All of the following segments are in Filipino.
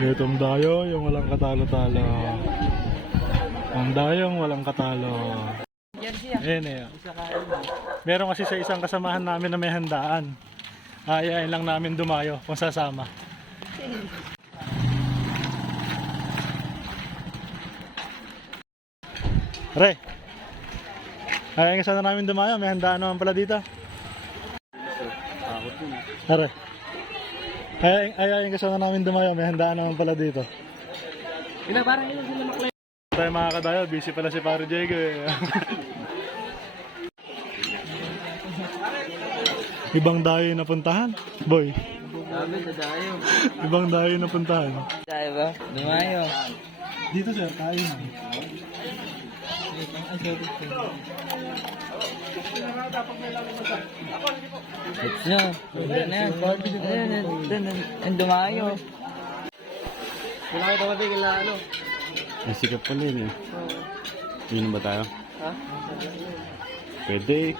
Itong dayo, yung walang katalo-talo. Ang dayong walang katalo. Ayan eh. Meron kasi sa isang kasamahan namin na may handaan. Ayayin lang namin dumayo kung sasama. Re, ayayin sana namin dumayo. May handaan naman pala dito. Re, ayayin sana namin dumayo. May handaan naman pala dito. Parang yun sila maklay. Tayo mga kadayo, busy pala si Pare Diego eh. Ibang dayo na puntahan, boy. Sabi sa dayo. Ibang dayo na puntahan. Dayo ba? Dumayo. Dito sir, tayo na. Let's go. Ayan na. Ang dumayo. Wala kayo dapat yung ano. Ang sikap pala yun eh. Yun ba tayo? Ha? Pwede.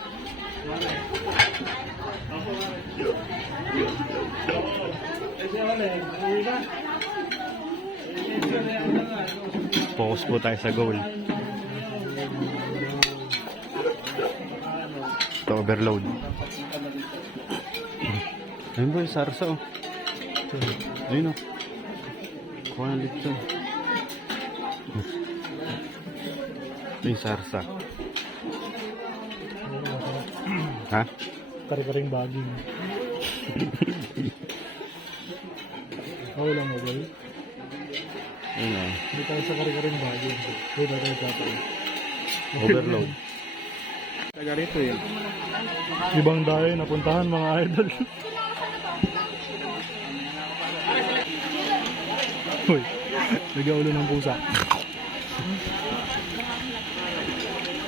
Focus po tayo sa goal. Ito overload. Ayun ba yung sarsa oh. Ayun oh. Kuha na dito. Ito yung sarsa. Ha? Kari-karing baging. Oo lang mo boy. Ayun oh. Hindi tayo sa kari-karing baging. Dito tayo sa tayo. Overload. Taga rito yun. Ibang dayo na puntahan mga idol. Uy, nag-aulo ng pusa.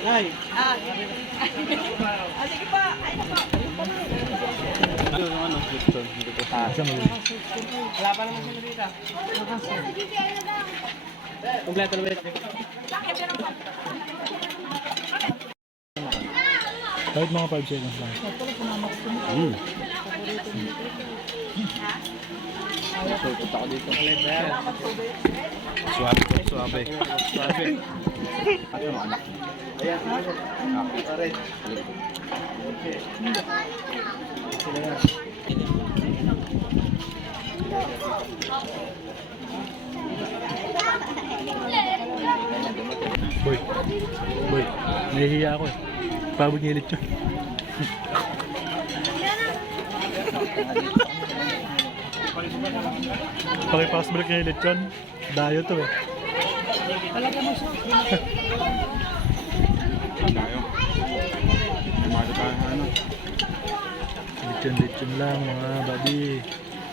Ay! Sige pa! Ay na pa! Ano yung ano? Isa mo yun. Wala pa naman sila dito. Kompleto na ba ito? Kahit mga 5 seconds lang. Punta ko dito. Suwabe po, suwabe. Boy, boy, nahihiya ako eh. Pabungilit yun. Pakipas-break yung hilit yun. Dayo to eh. Tayo. Umado tayo ano. Lechon lang mga babi.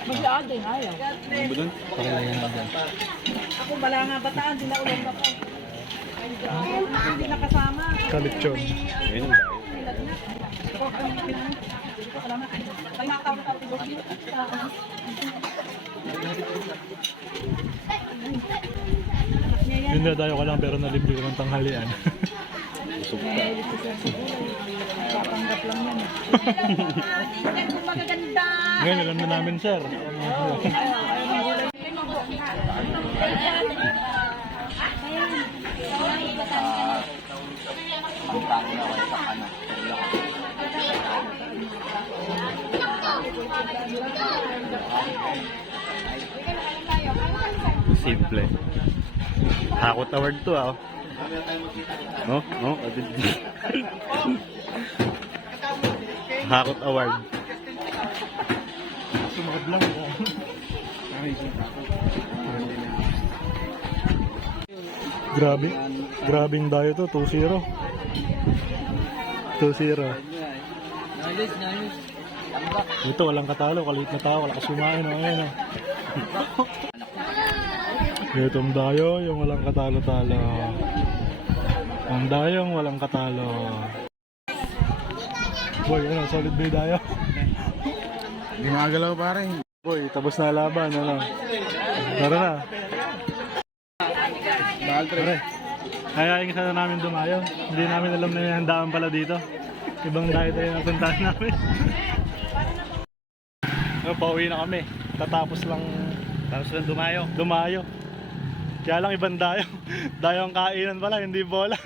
Mag-aading, ayaw. Ano ba dun? Pakilayan na dyan. Ako bala nga bataan, di na ulan ako. Hindi nakasama. Kalechon. Ayun ang dayo. Pag nakatawa-tawa ko. Yun na dayo ka lang pero nalibre ka ng tanghalian. Busog ka. Papanggap lang yan. Magaganda. Ngayon, alam na namin sir. Simple. Hakot award to ah. Oh, oh. Hakot award. Sumakad lang ako. Grabe. Grabing dayo to. 2-0. 2-0. Nice, nice. Ito walang katalo. Kalit na tao. Wala kasumain. Ayan o. Itong dayo, yung walang katalo-talo. Ang dayong walang katalo. Boy, ano, solid ba yung dayo? Hindi makagalaw pare. Boy, tapos na laban, ano? Tara na. Pare, ayayin sana namin dumayo. Hindi namin alam na may handaan pala dito. Ibang dayo tayo napuntahan namin. Pauwi na kami. Tatapos lang Tapos lang dumayo. Dumayo. Kaya lang ibang dayo. Dayo ang kainan pala, hindi bola.